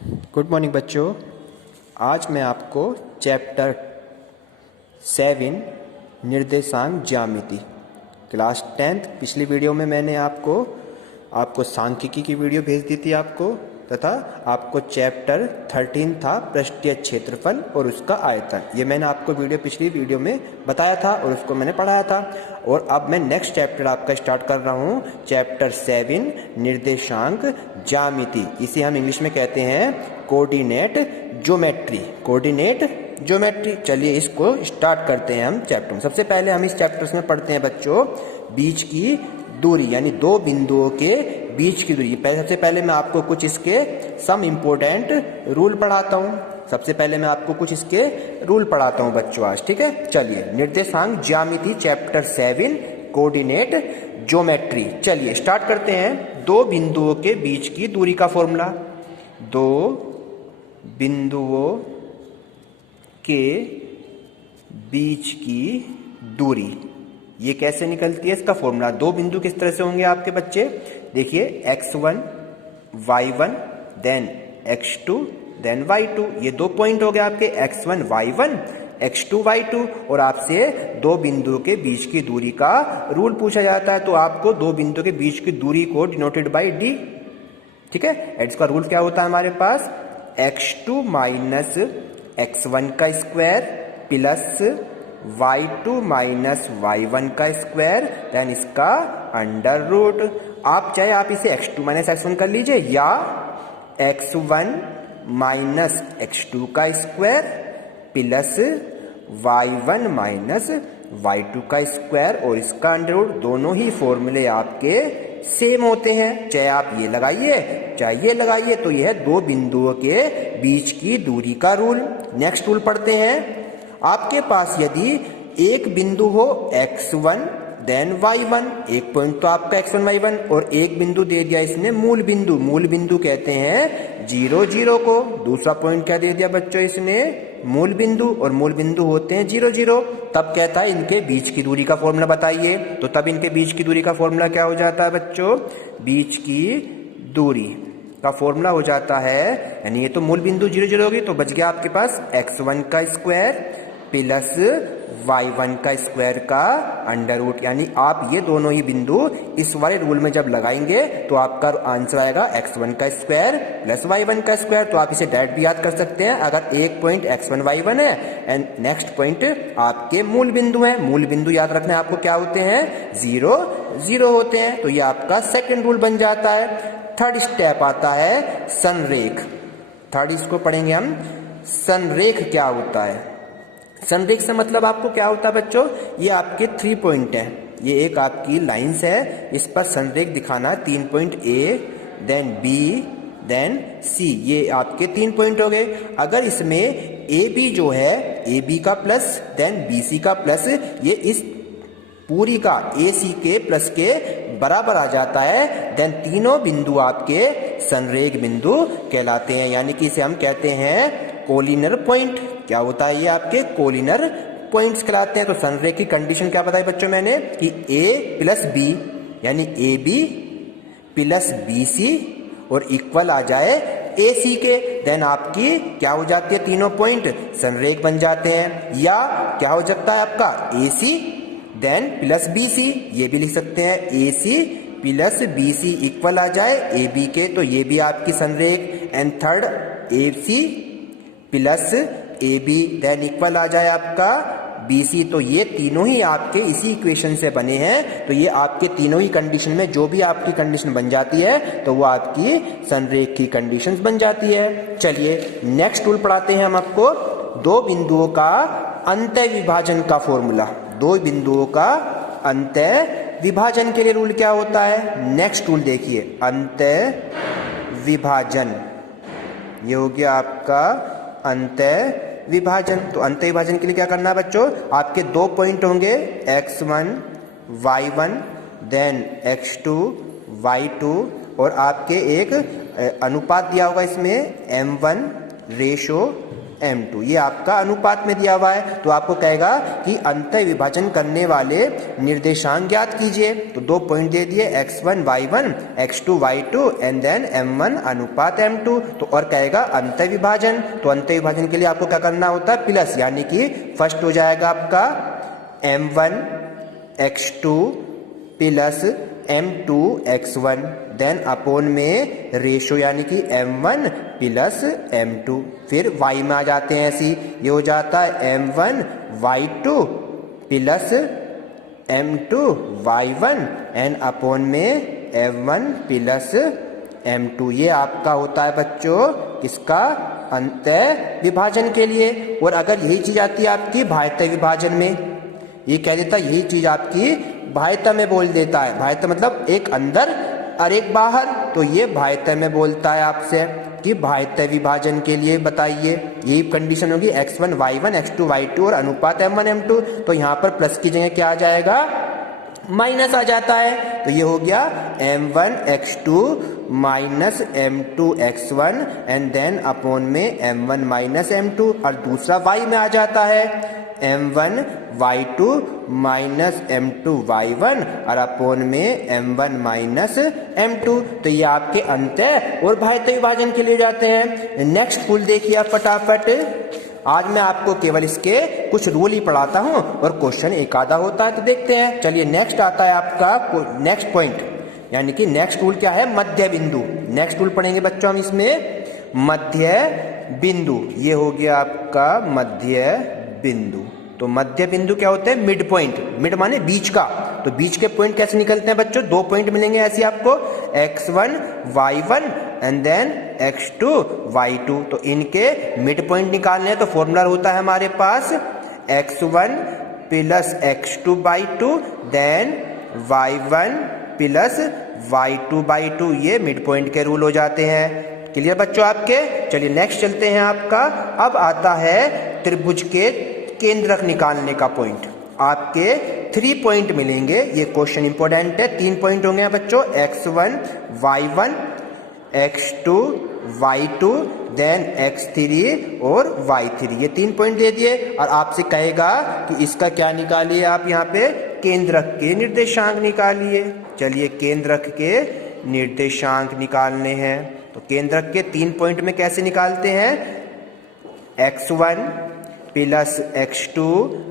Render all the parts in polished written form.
Good morning बच्चों। आज मैं आपको चैप्टर 7 निर्देशांक ज्यामिति क्लास 10th पिछली वीडियो में मैंने आपको सांख्यिकी की वीडियो भेज दी थी आपको, तथा आपको चैप्टर 13 था पृष्ठीय क्षेत्रफल और उसका आयतन। ये मैंने आपको पिछली वीडियो में बताया था और उसको मैंने पढ़ाया था। और अब मैं नेक्स्ट चैप्टर आपका स्टार्ट कर रहा हूँ, चैप्टर 7 निर्देशांक ज्यामिति। इसे हम इंग्लिश में कहते हैं कोऑर्डिनेट ज्योमेट्री। Coordinate geometry. चलिए इसको स्टार्ट करते हैं हम चैप्टर में। सबसे पहले हम इस चैप्टर में पढ़ते हैं बच्चों बीच की दूरी, यानी दो बिंदुओं के बीच की दूरी। सबसे पहले मैं आपको कुछ इसके सम इम्पोर्टेंट रूल पढ़ाता हूँ। सबसे पहले मैं आपको कुछ इसके रूल पढ़ाता हूँ बच्चों आज, ठीक है। चलिए निर्देशांक ज्यामिति चैप्टर 7 कोऑर्डिनेट ज्योमेट्री। चलिए स्टार्ट करते हैं। दो बिंदुओं के बीच की दूरी का फॉर्मूला। दो बिंदुओं के बीच की दूरी ये कैसे निकलती है, इसका फॉर्मूला। दो बिंदु किस तरह से होंगे आपके बच्चे, देखिए x1 y1 then x2 then y2। ये दो पॉइंट हो गए आपके x1 y1 x2 y2। और आपसे दो बिंदुओं के बीच की दूरी का रूल पूछा जाता है, तो आपको दो बिंदुओं के बीच की दूरी को डिनोटेड बाय d, ठीक है। इसका रूल क्या होता है हमारे पास, x2 माइनस x1 का square plus y2 minus y1 का स्क्वायर देन इसका अंडर रूट। आप चाहे आप इसे x2 माइनस x1 कर लीजिए, या x1 माइनस x2 का square plus y1 minus y2 का स्क्वायर और इसका अंडर रूट। दोनों ही फॉर्मूले आपके सेम होते हैं, चाहे आप ये लगाइए चाहे ये लगाइए। तो यह है दो बिंदुओं के बीच की दूरी का रूल। नेक्स्ट रूल पढ़ते हैं। आपके पास यदि एक बिंदु हो x1 देन y1, एक पॉइंट तो आपका x1 y1, और एक बिंदु दे दिया इसने मूल बिंदु। मूल बिंदु कहते हैं 0 0 को। दूसरा पॉइंट क्या दे दिया बच्चों इसने, मूल बिंदु, और मूल बिंदु होते हैं 0 0। तब कहता है इनके बीच की दूरी का फॉर्मूला बताइए। तो तब इनके बीच की दूरी का फॉर्मूला क्या हो जाता है बच्चों, बीच की दूरी का फॉर्मूला हो जाता है, यानी ये तो मूल बिंदु 0 0 होगी, तो बच गया आपके पास x1 का स्क्वायर प्लस y1 का स्क्वायर का अंडर रूट। यानी आप ये दोनों ही बिंदु इस वाले रूल में जब लगाएंगे तो आपका आंसर आएगा x1 का स्क्वायर प्लस y1 का स्क्वायर। तो आप इसे डायरेक्ट भी याद कर सकते हैं। अगर एक पॉइंट x1 y1 है एंड नेक्स्ट पॉइंट आपके मूल बिंदु है, मूल बिंदु याद रखना है आपको क्या होते हैं, 0 0 होते हैं। तो ये आपका सेकेंड रूल बन जाता है। थर्ड स्टेप आता है संरेख। थर्ड इसको पढ़ेंगे हम, संरेख क्या होता है। संरेख से मतलब आपको क्या होता है बच्चों, ये आपके 3 पॉइंट है, ये एक आपकी लाइंस है, इस पर संरेख दिखाना 3 point A then B then C। ये आपके 3 पॉइंट हो गए। अगर इसमें AB जो है AB का प्लस देन BC का प्लस, ये इस पूरी का AC के प्लस के बराबर आ जाता है, देन तीनों बिंदु आपके संरेख बिंदु कहलाते हैं। यानी कि इसे हम कहते हैं कोलिनर पॉइंट। क्या होता है, ये आपके कोलिनर पॉइंट्स कहलाते हैं। तो संरेख की कंडीशन क्या बताई बच्चों मैंने, कि A प्लस B यानी AB प्लस BC और इक्वल आ जाए AC के, देन आपकी क्या हो जाती है, तीनों पॉइंट संरेख बन जाते हैं। या क्या हो सकता है आपका AC देन प्लस BC, ये भी लिख सकते हैं AC प्लस BC इक्वल आ जाए AB के, तो ये भी आपकी संरेख। And third AC plus AB then equal आ जाए आपका BC। तो ये तीनों ही आपके इसी इक्वेशन से बने हैं। तो ये आपके तीनों ही कंडीशन में जो भी आपकी कंडीशन बन जाती है तो वो आपकी संरेख की कंडीशंस बन जाती है। चलिए नेक्स्ट रूल पढ़ाते हैं हम आपको, दो बिंदुओं का अंतः विभाजन का फॉर्मूला। दो बिंदुओं का अंतः विभाजन के लिए रूल क्या होता है, नेक्स्ट रूल देखिए, अंतः विभाजन। ये हो गया आपका अंतः विभाजन। तो अंतः विभाजन के लिए क्या करना है बच्चों, आपके दो पॉइंट होंगे x1 y1 then x2 y2, और आपके एक अनुपात दिया होगा इसमें m1 रेशो m2। ये आपका अनुपात में दिया हुआ है, तो आपको कहेगा कि अंतः विभाजन करने वाले निर्देशांक ज्ञात कीजिए। तो 2 पॉइंट दे दिए x1 y1 x2 y2 and then m1 अनुपात m2। तो और कहेगा अंतः विभाजन, तो अंतः विभाजन के लिए आपको क्या करना होता है, प्लस, यानी कि फर्स्ट हो जाएगा आपका m1 x2 plus m2 x1 then upon में रेशो यानी कि m1 प्लस m2। फिर y में आ जाते हैं ऐसी, ये हो जाता है m1 y2 plus m2 y1 and upon में m1 प्लस m2। ये आपका होता है बच्चों किसका, अंतः विभाजन के लिए। और अगर यही चीज आती है आपकी भाज्यता विभाजन में, ये कह देता है यही चीज आपकी भाज्यता में बोल देता है, भाज्यता मतलब एक अंदर और एक बाहर, तो ये भाज्यता में बोलता है आपसे कि भाज्यता विभाजन के लिए बताइए। यही कंडीशन होगी x1 y1 x2 y2 और अनुपात m1 m2। तो यहाँ पर प्लस की जगह क्या आ जाएगा, माइनस आ जाता है। तो ये हो गया m1 x2 minus m2 x1 and then upon में m1 माइनस m2, और दूसरा y में आ जाता है m1 y2 minus m2 y1 और अपोन में m1 माइनस m2। तो ये आपके अंतः और भाज्यता विभाजन के लिए जाते हैं। नेक्स्ट फुल देखिए आप फटाफट। आज मैं आपको केवल इसके कुछ रूल ही पढ़ाता हूं और क्वेश्चन एक आधा होता है, तो देखते हैं। चलिए नेक्स्ट आता है आपका नेक्स्ट पॉइंट, यानी कि नेक्स्ट रूल क्या है, मध्य बिंदु। नेक्स्ट रूल पढ़ेंगे बच्चों हम इसमें, मध्य बिंदु। ये हो गया आपका मध्य बिंदु। तो मध्य बिंदु क्या होते हैं, मिड पॉइंट। मिड माने बीच का, तो बीच के पॉइंट कैसे निकलते हैं बच्चों, 2 पॉइंट मिलेंगे ऐसे आपको, x1 y1 and then x2 y2। तो इनके मिड पॉइंट निकालने हैं, तो फॉर्मूला होता है हमारे पास x1 plus x2 by 2 then y1 plus y2 by 2। ये मिड पॉइंट के रूल हो जाते हैं। क्लियर बच्चों आपके। चलिए नेक्स्ट चलते हैं आपका। अब आता है त्रिभुज के केंद्रक निकालने का पॉइंट। आपके 3 पॉइंट मिलेंगे, ये क्वेश्चन इंपॉर्टेंट है। 3 पॉइंट होंगे बच्चों, x1 y1 x2 y2 then x3 और y3। ये 3 पॉइंट दे दिए और आपसे कहेगा कि इसका क्या निकालिए, आप यहाँ पे केंद्रक के निर्देशांक निकालिए। चलिए केंद्रक के निर्देशांक निकालने हैं, तो केंद्रक के 3 पॉइंट में कैसे निकालते हैं, x1 plus x2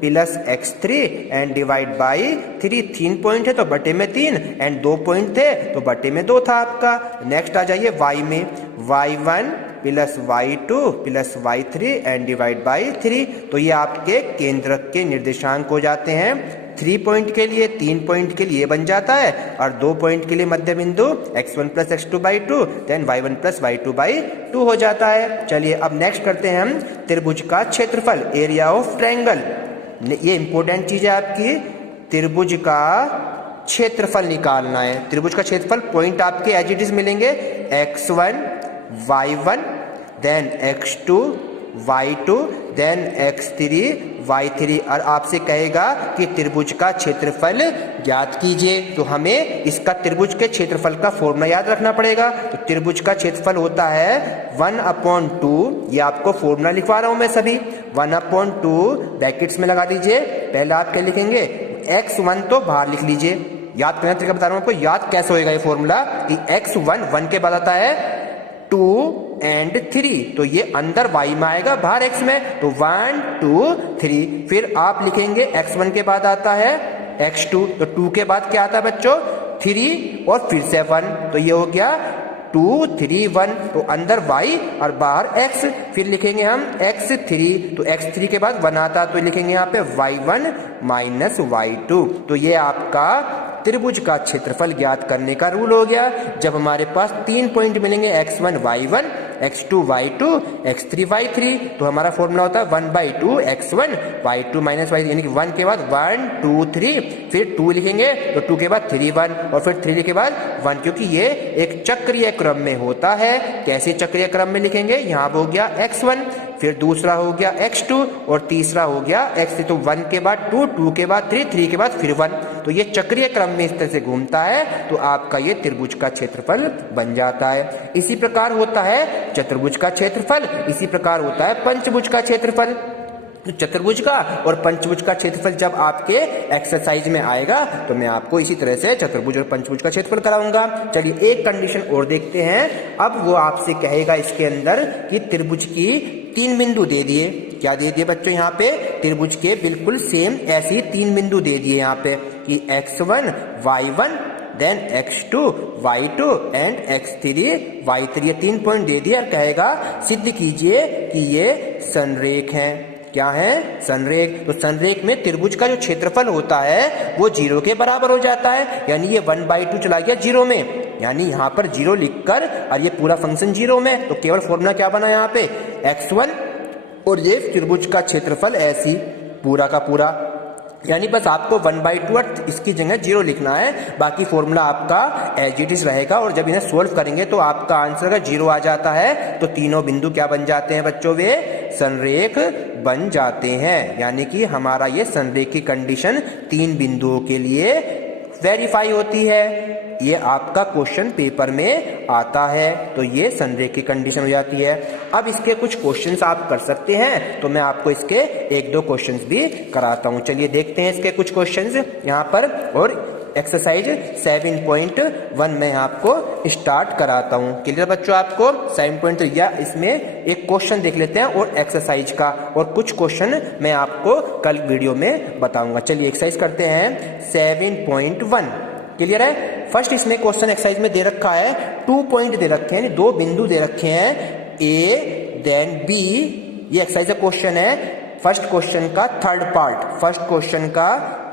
plus x3 and divide by 3। 3 point है तो बटे में 3 एंड 2 पॉइंट थे तो बटे में 2 था आपका। नेक्स्ट आ जाइए y में, y1 plus y2 plus y3 and divide by 3। तो ये आपके केंद्रक के निर्देशांक हो जाते हैं। 3 पॉइंट के लिए 3 पॉइंट के लिए बन जाता है और 2 पॉइंट के लिए मध्य बिंदु x1 plus x2 by 2 then y1 plus y2 by 2 हो जाता है। चलिए अब नेक्स्ट करते हैं हम त्रिभुज का क्षेत्रफल, एरिया ऑफ ट्रायंगल। ये इंपॉर्टेंट चीज है आपकी, त्रिभुज का क्षेत्रफल निकालना है। त्रिभुज का क्षेत्रफल पॉइंट आपके एज इट इज मिलेंगे, x1 y1 then x2 y2 then x3 y3 और आपसे कहेगा कि त्रिभुज का क्षेत्रफल ज्ञात कीजिए। तो हमें इसका त्रिभुज के क्षेत्रफल का फॉर्मूला याद रखना पड़ेगा। तो त्रिभुज का क्षेत्रफल होता है 1/2। ये आपको फॉर्मूला लिखवा रहा हूं मैं सभी, 1/2 ब्रैकेट्स में लगा दीजिए। पहले आप क्या लिखेंगे, x1 तो बाहर लिख लीजिए। याद करने का तरीका बता रहा हूं आपको, याद कैसे होएगा ये फॉर्मूला कि x1 1 के बाद आता है 2 एंड 3, तो ये अंदर y में आएगा बाहर x में, तो 1 2 3। फिर आप लिखेंगे x1 के बाद आता है x2, तो 2 के बाद क्या आता है बच्चों 3 और फिर से 1, तो ये हो गया 2 3 1, तो अंदर y और बाहर x। फिर लिखेंगे हम x3, तो x3 के बाद 1 आता, तो लिखेंगे यहाँ पे y1 माइनस y2। तो ये आपका त्रिभुज का क्षेत्रफल ज्ञात करने का रूल हो गया। जब हमारे पास 3 पॉइंट मिलेंगे x1 y1 x2 y2 x3 y3, तो हमारा फॉर्मूला होता है 1/2 x1 y2 माइनस y3, यानी कि 1 के बाद 1 2 3, फिर 2 लिखेंगे तो 2 के बाद 3 1 और फिर 3 के बाद 1, क्योंकि ये एक चक्रीय क्रम में होता है। कैसे चक्रीय क्रम में लिखेंगे, यहाँ हो गया x1, फिर दूसरा हो गया x2 और तीसरा हो गया x3। तो 1 के बाद 2 2 के बाद 3 3 के बाद फिर 1। तो ये चक्रीय क्रम में इस तरह से घूमता है तो आपका ये त्रिभुज का क्षेत्रफल बन जाता है। इसी प्रकार होता है चतुर्भुज का क्षेत्रफल, इसी प्रकार होता है पंचभुज का क्षेत्रफल। तो चतुर्भुज का और पंचभुज का क्षेत्रफल जब आपके एक्सरसाइज में आएगा तो मैं आपको इसी तरह से चतुर्भुज और पंचभुज का क्षेत्रफल कराऊंगा। चलिए एक कंडीशन और देखते हैं। अब वो आपसे कहेगा इसके अंदर कि त्रिभुज की 3 बिंदु दे दिए। क्या दे दिए बच्चों? यहाँ पे त्रिभुज के बिल्कुल सेम ऐसे ही 3 बिंदु दे दिए यहाँ पे कि x1 y1 then x2 y2 and x3 y3, ये 3 पॉइंट दे दिए और कहेगा सिद्ध कीजिए कि ये संरेख हैं। क्या है? संरेख। तो संरेख में त्रिभुज का जो क्षेत्रफल होता है वो 0 के बराबर हो जाता है, यानी ये 1/2 चला गया 0 में, यानी यहाँ पर 0 लिखकर और ये पूरा फंक्शन 0 में, तो केवल फॉर्मूला क्या बना यहाँ पे x1 और ये त्रिभुज का क्षेत्रफल ऐसी पूरा का पूरा, यानी बस आपको 1/2 और इसकी जगह 0 लिखना है, बाकी फॉर्मूला आपका एज इट इज रहेगा। और जब इन्हें सोल्व करेंगे तो आपका आंसर अगर 0 आ जाता है तो तीनों बिंदु क्या बन जाते हैं बच्चों? वे संरेख बन जाते हैं, यानी कि हमारा ये संरेख की कंडीशन 3 बिंदुओं के लिए वेरीफाई होती है। ये आपका क्वेश्चन पेपर में आता है, तो ये संरेख की कंडीशन हो जाती है। अब इसके कुछ क्वेश्चंस आप कर सकते हैं, तो मैं आपको इसके 1-2 क्वेश्चंस भी कराता हूं। चलिए देखते हैं इसके कुछ क्वेश्चंस यहाँ पर। और एक्सरसाइज 7.1 में आपको स्टार्ट कराता हूं। क्लियर बच्चों? आपको 7.3 या इसमें एक क्वेश्चन देख लेते हैं और एक्सरसाइज का, और कुछ क्वेश्चन मैं आपको कल वीडियो में बताऊंगा। चलिए एक्सरसाइज करते हैं 7.1। क्लियर है? फर्स्ट इसमें क्वेश्चन एक्सरसाइज में दे रखा है 2 पॉइंट दे रखे हैं, 2 बिंदु दे रखे हैं ए देन बी। ये एक्सरसाइज का क्वेश्चन है। फर्स्ट क्वेश्चन का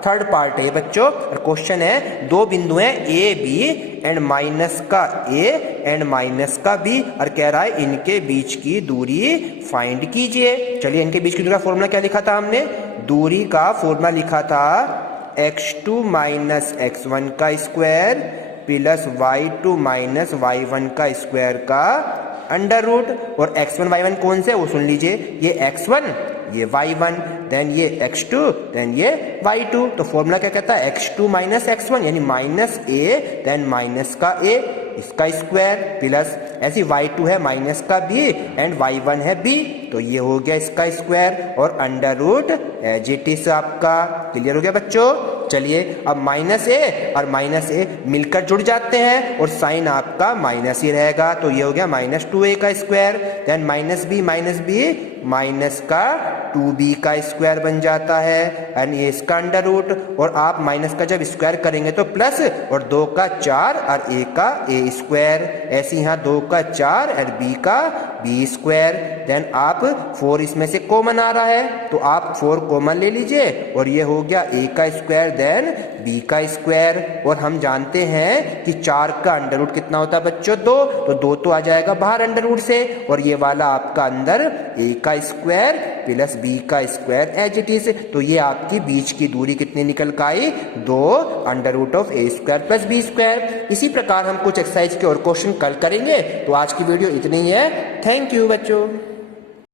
थर्ड पार्ट है बच्चों। और क्वेश्चन है 2 बिंदु हैं ए बी एंड माइनस का ए एंड माइनस का बी, और कह रहा है इनके बीच की दूरी फाइंड कीजिए। चलिए इनके बीच की दूरी का फॉर्मूला क्या लिखा था हमने? दूरी का फॉर्मूला लिखा था x2 माइनस x1 का square plus y2 minus y1 का स्क्वायर का अंडर रूट। और x1 y1 कौन से? वो सुन लीजिए, ये x1 ये y1 देन ये x2 देन ये y2। तो फॉर्मूला क्या कहता है? x2 माइनस x1 यानी माइनस a देन माइनस का a इसका स्क्वायर प्लस ऐसी y2 है माइनस का b एंड y1 है b, तो ये हो गया इसका स्क्वायर और under root as it is आपका। क्लियर हो गया बच्चों? चलिए अब माइनस ए और माइनस ए मिलकर जुड़ जाते हैं और साइन आपका माइनस ही रहेगा, तो ये हो गया माइनस 2a का square then minus B minus का 2b का स्क्वायर बन जाता है एंड ये इसका अंडर रूट। और आप माइनस का जब स्क्वायर करेंगे तो प्लस और 2 का 4 और a का a स्क्वायर, ऐसे यहाँ 2 का 4 और b का b स्क्वायर। देन आप 4 इसमें से कॉमन आ रहा है तो आप 4 कॉमन ले लीजिए और ये हो गया a का स्क्वायर देन b का स्क्वायर। और हम जानते हैं कि 4 का अंडर रूट कितना होता है बच्चों? 2, तो 2 तो आ जाएगा बाहर अंडर रूट से, और ये वाला आपका अंदर a का स्क्वायर प्लस b का स्क्वायर एज इट इज। तो ये आपकी बीच की दूरी कितनी निकल कर आई? 2 under root of a square plus b square. इसी प्रकार हम कुछ एक्सरसाइज के और क्वेश्चन कल करेंगे। तो आज की वीडियो इतनी ही है। थैंक यू बच्चों।